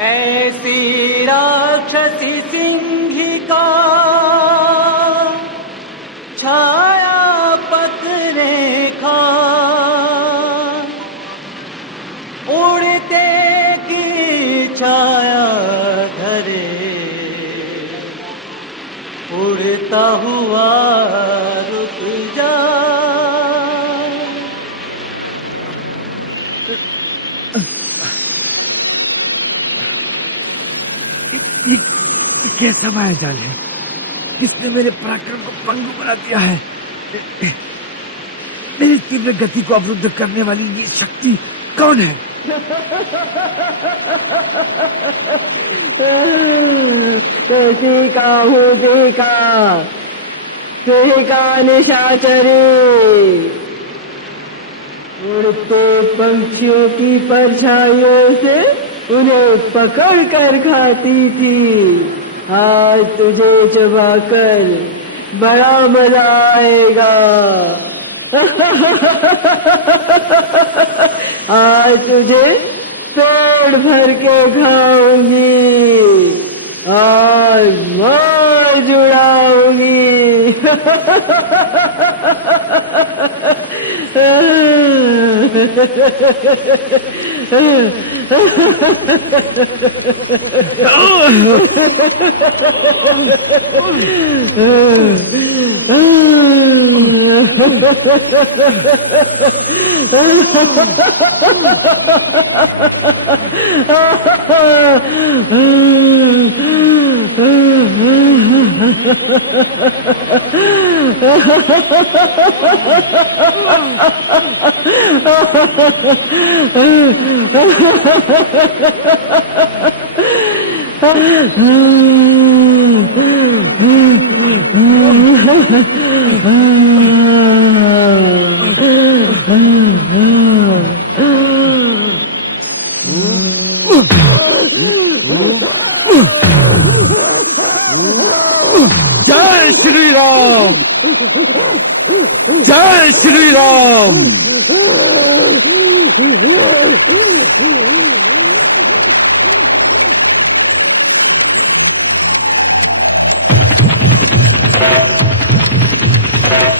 ऐसी राक्षसी सिंहिका छाया पतने का, उड़ते की छाया धरे, उड़ता हुआ रुक जा। कैसा मायाजाल है, किसने मेरे पराक्रम को पंगु बना दिया है? मेरी तीव्र गति को अवरुद्ध करने वाली ये शक्ति कौन है? देखा हूँ, देखा निशाचरी, उड़ते पंछियों की परछाइयों से उन्हें पकड़ कर खाती थी। आज तुझे चबाकर बड़ा मजा आएगा। आज तुझे पेट भर के खाऊंगी, आज मार जुड़ाऊंगी। जय श्री राम, जय श्री राम।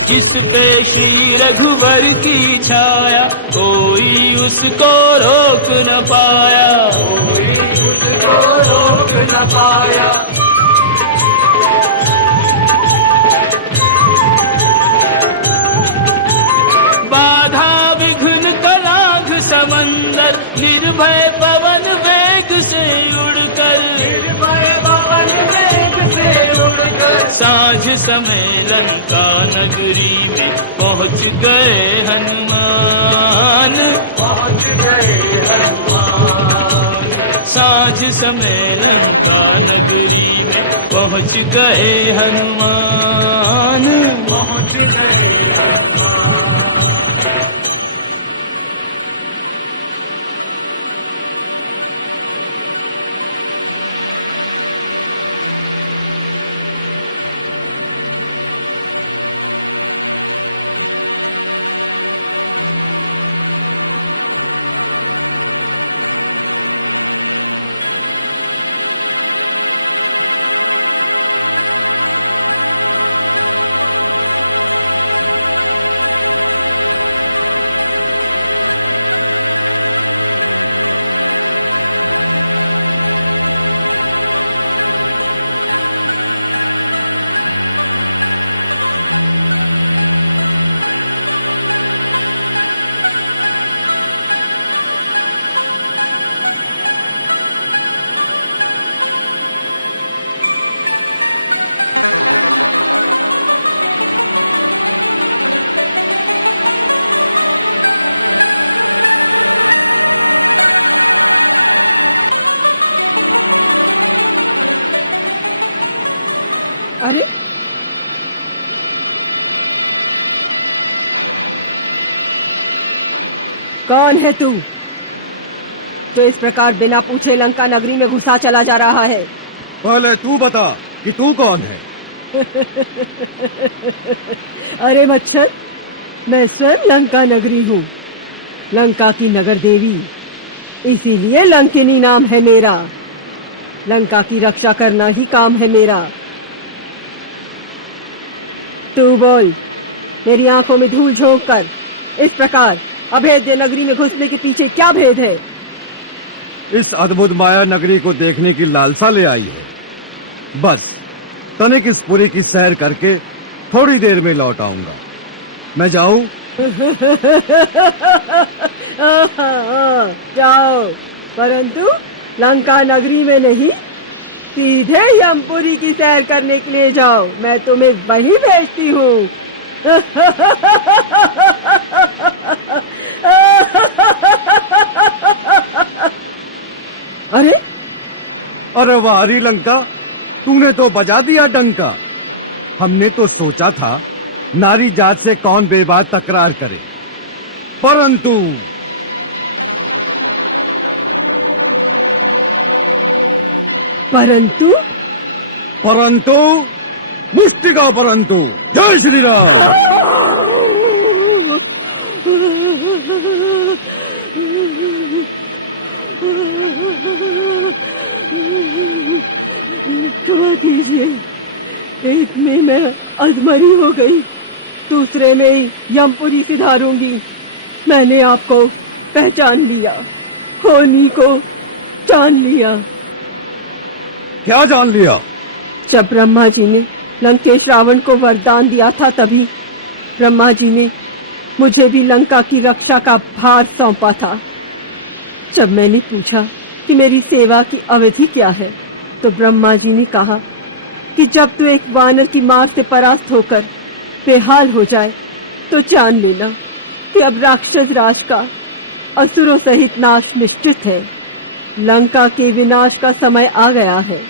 जिस पे श्री रघुवर की छाया, कोई उसको रोक न पाया, कोई उसको रोक न पाया। बाधा विघ्न कलाघ समंदर, निर्भय पवन वेग से उड़कर, निर्भय पवन वेग से उड़कर, सांझ समय लंका नगरी में पहुंच गए हनुमान, पहुंच गए हनुमान। सांझ समय लंका नगरी में पहुंच गए हनुमान, पहुंच गए हनुमान। अरे कौन है तू जो इस प्रकार बिना पूछे लंका नगरी में घुसा चला जा रहा है? पहले तू बता कि तू कौन है? अरे मच्छर, मैं स्वयं लंका नगरी हूँ, लंका की नगर देवी, इसीलिए लंकिनी नाम है मेरा। लंका की रक्षा करना ही काम है मेरा। तू बोल, मेरी आंखों में धूल झोंक कर इस प्रकार अभेद्य नगरी में घुसने के पीछे क्या भेद है? इस अद्भुत माया नगरी को देखने की लालसा ले आई है। बस तनिक इस पुरी की सैर करके थोड़ी देर में लौट आऊंगा। मैं जाऊं? जाओ, परंतु लंका नगरी में नहीं, सीधे यमपुरी की सैर करने के लिए जाओ। मैं तुम्हें वहीं भेजती हूँ। अरे अरे वाह लंका, तूने तो बजा दिया डंका। हमने तो सोचा था नारी जात से कौन बेबात तकरार करे, परंतु परंतु परंतु मुष्टिका परंतु। जय श्री राम। क्षमा कीजिए, एक में मैं अधमरी हो गई, दूसरे में यमपुरी सिधारूंगी। मैंने आपको पहचान लिया, होनी को जान लिया। क्या जान लिया? जब ब्रह्मा जी ने लंकेश रावण को वरदान दिया था, तभी ब्रह्मा जी ने मुझे भी लंका की रक्षा का भार सौंपा था। जब मैंने पूछा कि मेरी सेवा की अवधि क्या है, तो ब्रह्मा जी ने कहा कि जब तू एक वानर की मार से परास्त होकर बेहाल हो जाए तो जान लेना कि अब राक्षस राज का असुरों सहित नाश निश्चित है। लंका के विनाश का समय आ गया है।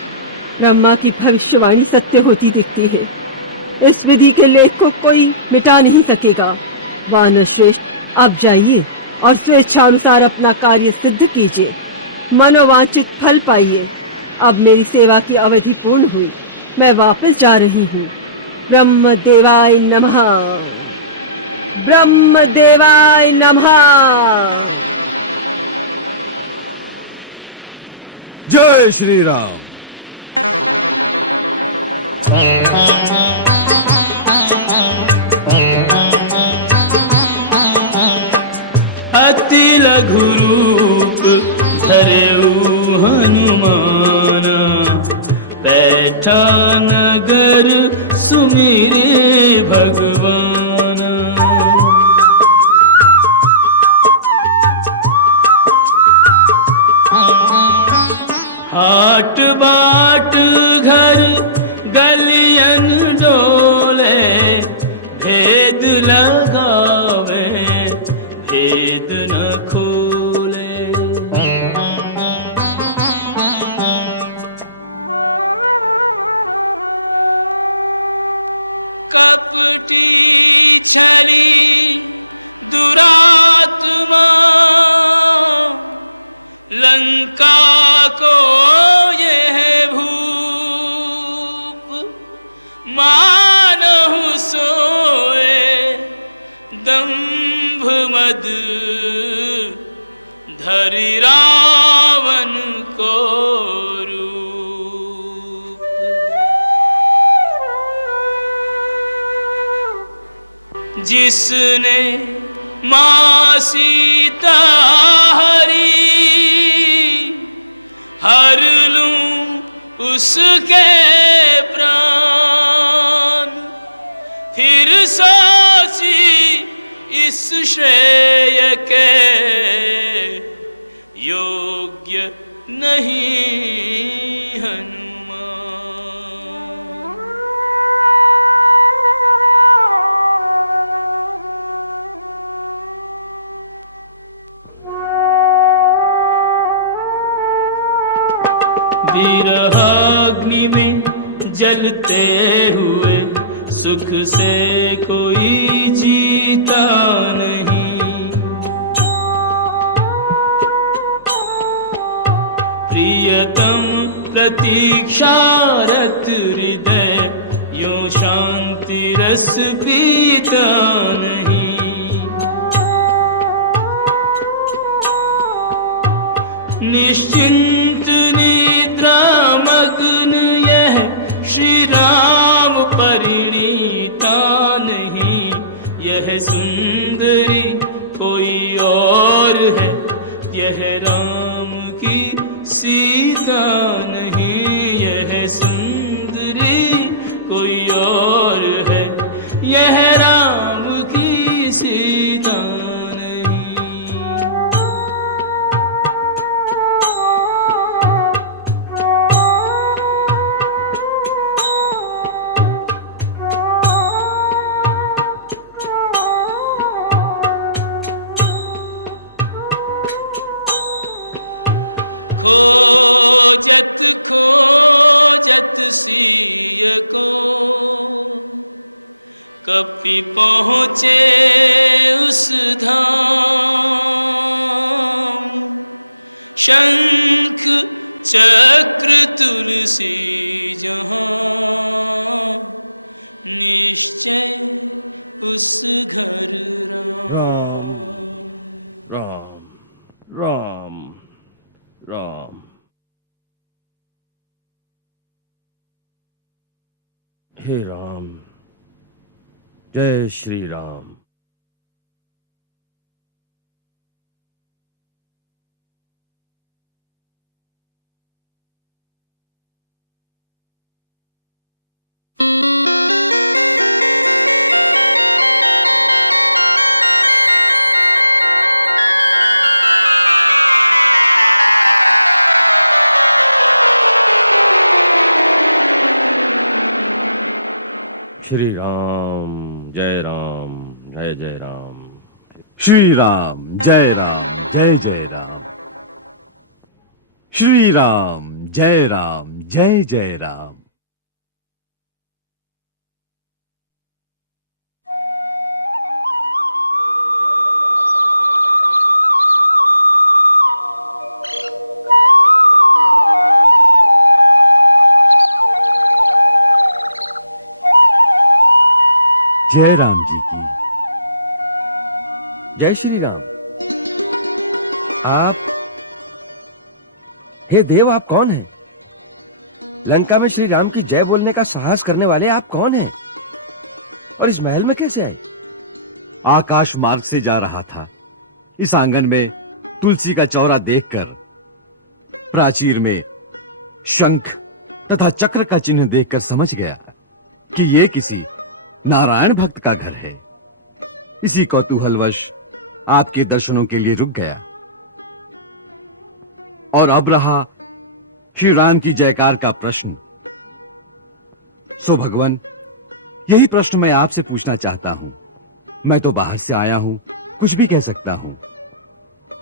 ब्रह्मा की भविष्यवाणी सत्य होती दिखती है। इस विधि के लेख को कोई मिटा नहीं सकेगा। वानर श्रेष्ठ, अब जाइए और स्वेच्छानुसार अपना कार्य सिद्ध कीजिए, मनोवांछित फल पाइए। अब मेरी सेवा की अवधि पूर्ण हुई, मैं वापस जा रही हूँ। ब्रह्म देवाय नमः, ब्रह्म देवाय नमः। जय श्री राम। अति लघु रूप धरेऊ हनुमान, बैठा नगर सुमिरे भगवान। हाट बाट घर गलियन डोले, भेद लगावे भेद न खोले। कपटी छरी दुरात्मा, लंका को ये मानो सोए, दंभ मदि धरि रावण को। जिसने माँ सीता हरी, हर लूं उसके प्राण। फिर सासी इससे ये कहे, योग्य नहीं। विरहाग्नि में जलते हुए सुख से कोई जीता नहीं। प्रियतम प्रतीक्षारत हृदय, यूं शांति रस पीता नहीं। निश्चिंत निद्रा सीता नहीं यह सुंदरी कोई और है, यह राम की सीता नहीं। राम राम राम राम। हे राम, जय श्री राम। श्री राम जय राम, जय जय राम। श्री राम जय राम, जय जय राम। श्री राम जय राम, जय जय राम। जय राम जी की। जय श्री राम। आप, हे देव, आप कौन हैं? लंका में श्री राम की जय बोलने का साहस करने वाले आप कौन हैं? और इस महल में कैसे आए? आकाश मार्ग से जा रहा था। इस आंगन में तुलसी का चौरा देखकर, प्राचीर में शंख तथा चक्र का चिन्ह देखकर समझ गया कि ये किसी नारायण भक्त का घर है। इसी कौतूहलवश आपके दर्शनों के लिए रुक गया। और अब रहा श्री राम की जयकार का प्रश्न। सो भगवान, यही प्रश्न मैं आपसे पूछना चाहता हूं। मैं तो बाहर से आया हूं, कुछ भी कह सकता हूं,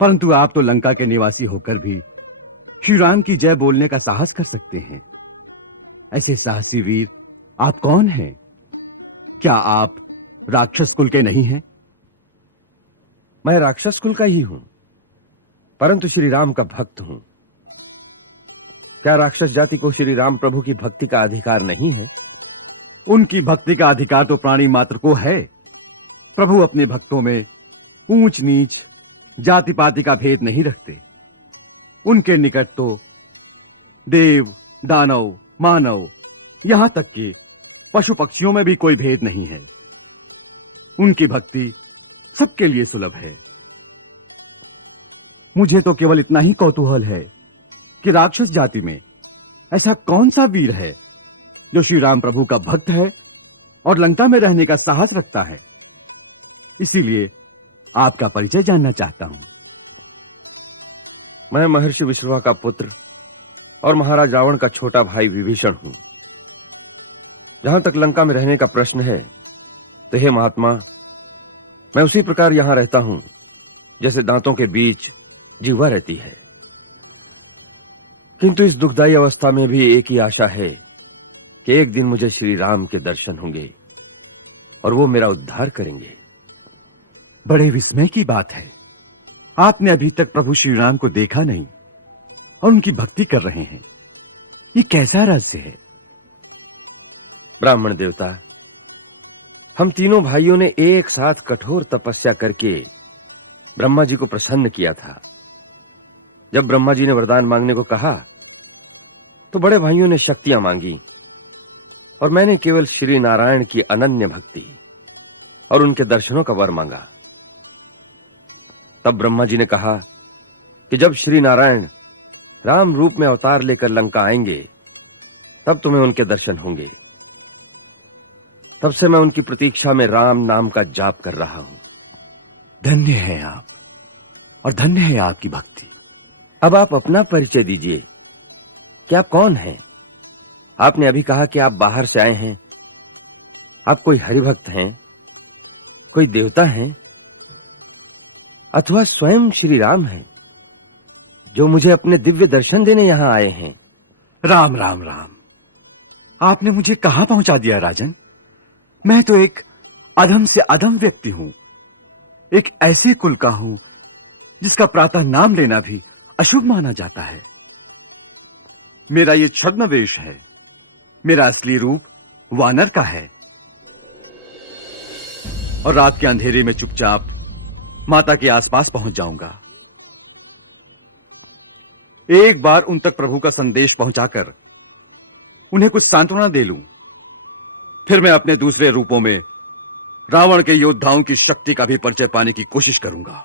परंतु आप तो लंका के निवासी होकर भी श्री राम की जय बोलने का साहस कर सकते हैं। ऐसे साहसी वीर आप कौन हैं? क्या आप राक्षस कुल के नहीं हैं? मैं राक्षस कुल का ही हूं, परंतु श्री राम का भक्त हूं। क्या राक्षस जाति को श्री राम प्रभु की भक्ति का अधिकार नहीं है? उनकी भक्ति का अधिकार तो प्राणी मात्र को है। प्रभु अपने भक्तों में ऊंच नीच, जाति पाति का भेद नहीं रखते। उनके निकट तो देव, दानव, मानव, यहां तक कि पशु पक्षियों में भी कोई भेद नहीं है। उनकी भक्ति सबके लिए सुलभ है। मुझे तो केवल इतना ही कौतूहल है कि राक्षस जाति में ऐसा कौन सा वीर है जो श्री राम प्रभु का भक्त है और लंका में रहने का साहस रखता है। इसीलिए आपका परिचय जानना चाहता हूं। मैं महर्षि विश्रवा का पुत्र और महाराज रावण का छोटा भाई विभीषण हूं। जहां तक लंका में रहने का प्रश्न है, तो हे महात्मा, मैं उसी प्रकार यहां रहता हूं जैसे दांतों के बीच जिह्वा रहती है। किंतु इस दुखदायी अवस्था में भी एक ही आशा है कि एक दिन मुझे श्री राम के दर्शन होंगे और वो मेरा उद्धार करेंगे। बड़े विस्मय की बात है, आपने अभी तक प्रभु श्री राम को देखा नहीं और उनकी भक्ति कर रहे हैं। ये कैसा रहस्य है? ब्राह्मण देवता, हम तीनों भाइयों ने एक साथ कठोर तपस्या करके ब्रह्मा जी को प्रसन्न किया था। जब ब्रह्मा जी ने वरदान मांगने को कहा, तो बड़े भाइयों ने शक्तियां मांगी और मैंने केवल श्री नारायण की अनन्य भक्ति और उनके दर्शनों का वर मांगा। तब ब्रह्मा जी ने कहा कि जब श्री नारायण राम रूप में अवतार लेकर लंका आएंगे, तब तुम्हें उनके दर्शन होंगे। तब से मैं उनकी प्रतीक्षा में राम नाम का जाप कर रहा हूं। धन्य है आप, और धन्य है आपकी भक्ति। अब आप अपना परिचय दीजिए कि आप कौन हैं। आपने अभी कहा कि आप बाहर से आए हैं। आप कोई हरिभक्त हैं, कोई देवता हैं, अथवा स्वयं श्री राम हैं जो मुझे अपने दिव्य दर्शन देने यहां आए हैं। राम राम राम। आपने मुझे कहां पहुंचा दिया राजन। मैं तो एक अधम से अधम व्यक्ति हूं, एक ऐसे कुल का हूं जिसका प्रातः नाम लेना भी अशुभ माना जाता है। मेरा ये छद्म वेश है। मेरा असली रूप वानर का है, और रात के अंधेरे में चुपचाप माता के आसपास पहुंच जाऊंगा। एक बार उन तक प्रभु का संदेश पहुंचाकर उन्हें कुछ सांत्वना दे लूं, फिर मैं अपने दूसरे रूपों में रावण के योद्धाओं की शक्ति का भी परिचय पाने की कोशिश करूंगा।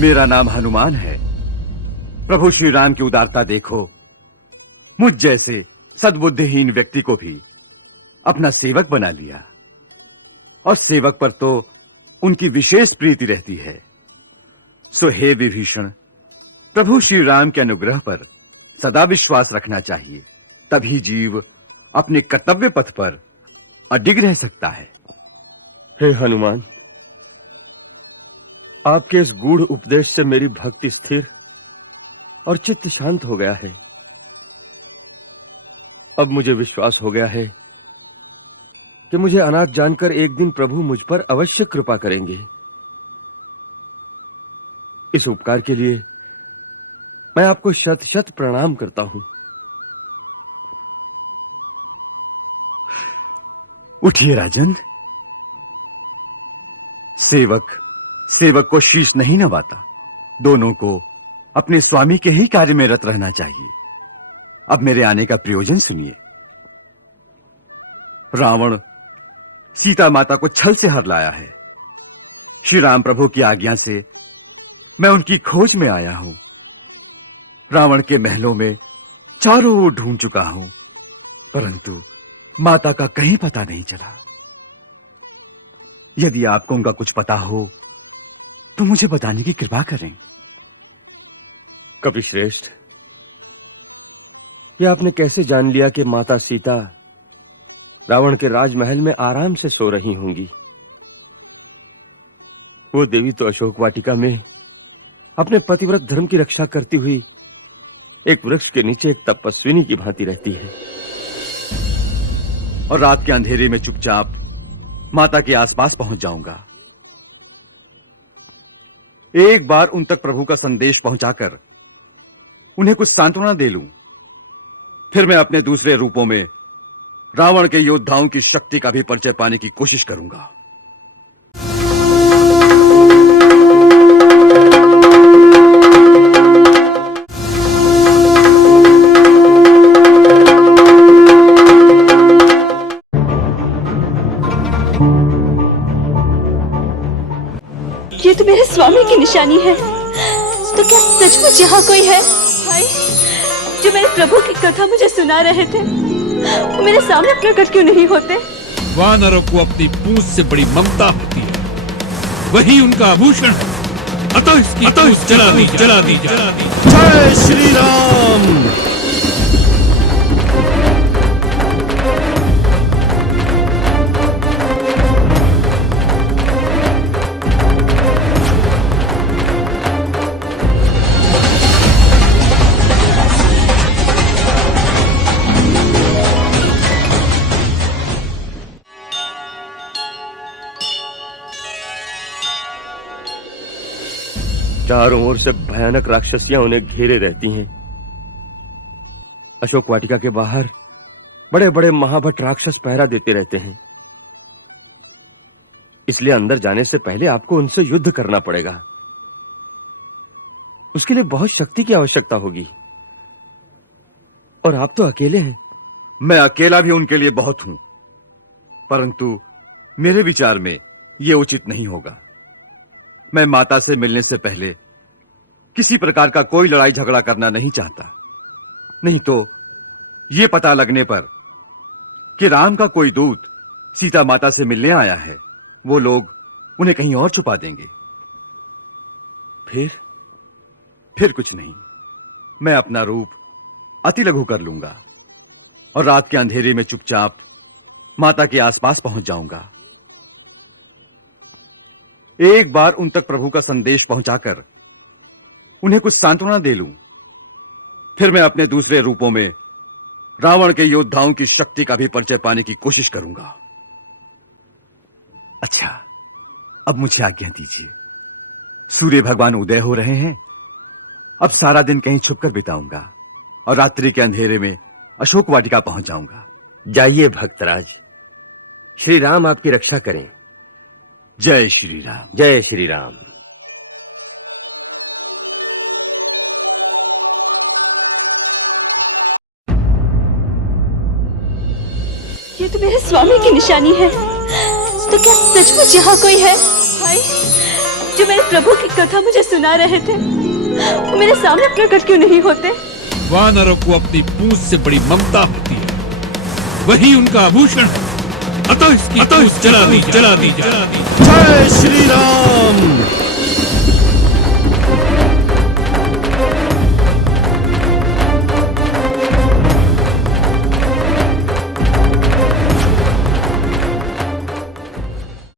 मेरा नाम हनुमान है। प्रभु श्री राम की उदारता देखो। मुझ जैसे सद्बुद्धिहीन व्यक्ति को भी अपना सेवक बना लिया, और सेवक पर तो उनकी विशेष प्रीति रहती है। सो हे विभीषण, प्रभु श्री राम के अनुग्रह पर सदा विश्वास रखना चाहिए, तभी जीव अपने कर्तव्य पथ पर अडिग रह सकता है। हे हनुमान, आपके इस गूढ़ उपदेश से मेरी भक्ति स्थिर और चित्त शांत हो गया है। अब मुझे विश्वास हो गया है कि मुझे अनाथ जानकर एक दिन प्रभु मुझ पर अवश्य कृपा करेंगे। इस उपकार के लिए मैं आपको शत शत प्रणाम करता हूं। उठिए राजन। सेवक को शीश नहीं नवाता। दोनों को अपने स्वामी के ही कार्य में रत रहना चाहिए। अब मेरे आने का प्रयोजन सुनिए। रावण सीता माता को छल से हर लाया है। श्री राम प्रभु की आज्ञा से मैं उनकी खोज में आया हूं। रावण के महलों में चारों ओर ढूंढ चुका हूं, परंतु माता का कहीं पता नहीं चला। यदि आपको उनका कुछ पता हो तो मुझे बताने की कृपा करें। कपिश्रेष्ठ, ये आपने कैसे जान लिया कि माता सीता रावण के राजमहल में आराम से सो रही होंगी? वो देवी तो अशोक वाटिका में अपने पतिव्रत धर्म की रक्षा करती हुई एक वृक्ष के नीचे एक तपस्विनी की भांति रहती है, और रात के अंधेरे में चुपचाप माता के आसपास पहुंच जाऊंगा। एक बार उन तक प्रभु का संदेश पहुंचाकर उन्हें कुछ सांत्वना दे लूं, फिर मैं अपने दूसरे रूपों में रावण के योद्धाओं की शक्ति का भी परिचय पाने की कोशिश करूंगा। ये तो मेरे स्वामी की निशानी है। तो क्या सचमुच यहाँ कोई है भाई जो मेरे प्रभु की कथा मुझे सुना रहे थे? वो मेरे सामने प्रकट क्यों नहीं होते? वानरों को अपनी पूंछ से बड़ी ममता होती है, वही उनका आभूषण है। अतः इसकी पूंछ जला दी जा। जय श्री राम। चारों ओर से भयानक राक्षसियां उन्हें घेरे रहती हैं। अशोक वाटिका के बाहर बड़े बड़े महाभट राक्षस पहरा देते रहते हैं, इसलिए अंदर जाने से पहले आपको उनसे युद्ध करना पड़ेगा। उसके लिए बहुत शक्ति की आवश्यकता होगी, और आप तो अकेले हैं। मैं अकेला भी उनके लिए बहुत हूं, परंतु मेरे विचार में यह उचित नहीं होगा। मैं माता से मिलने से पहले किसी प्रकार का कोई लड़ाई झगड़ा करना नहीं चाहता, नहीं तो यह पता लगने पर कि राम का कोई दूत सीता माता से मिलने आया है, वो लोग उन्हें कहीं और छुपा देंगे। फिर कुछ नहीं, मैं अपना रूप अति लघु कर लूंगा और रात के अंधेरे में चुपचाप माता के आसपास पहुंच जाऊंगा। एक बार उन तक प्रभु का संदेश पहुंचाकर उन्हें कुछ सांत्वना दे लूं, फिर मैं अपने दूसरे रूपों में रावण के योद्धाओं की शक्ति का भी परिचय पाने की कोशिश करूंगा। अच्छा, अब मुझे आज्ञा दीजिए। सूर्य भगवान उदय हो रहे हैं, अब सारा दिन कहीं छुपकर बिताऊंगा और रात्रि के अंधेरे में अशोक वाटिका पहुंच जाऊंगा। जाइए भक्तराज, श्री राम आपकी रक्षा करें। जय श्री राम। जय श्री राम। ये तो मेरे स्वामी की निशानी है, तो क्या सचमुच यहाँ कोई है? भाई, जो मेरे प्रभु की कथा मुझे सुना रहे थे, वो मेरे सामने प्रकट क्यों नहीं होते? वानरों को अपनी पूंछ से बड़ी ममता होती है, वही उनका आभूषण है, अतः इसकी पूंछ जला दी जाए। जय श्री राम।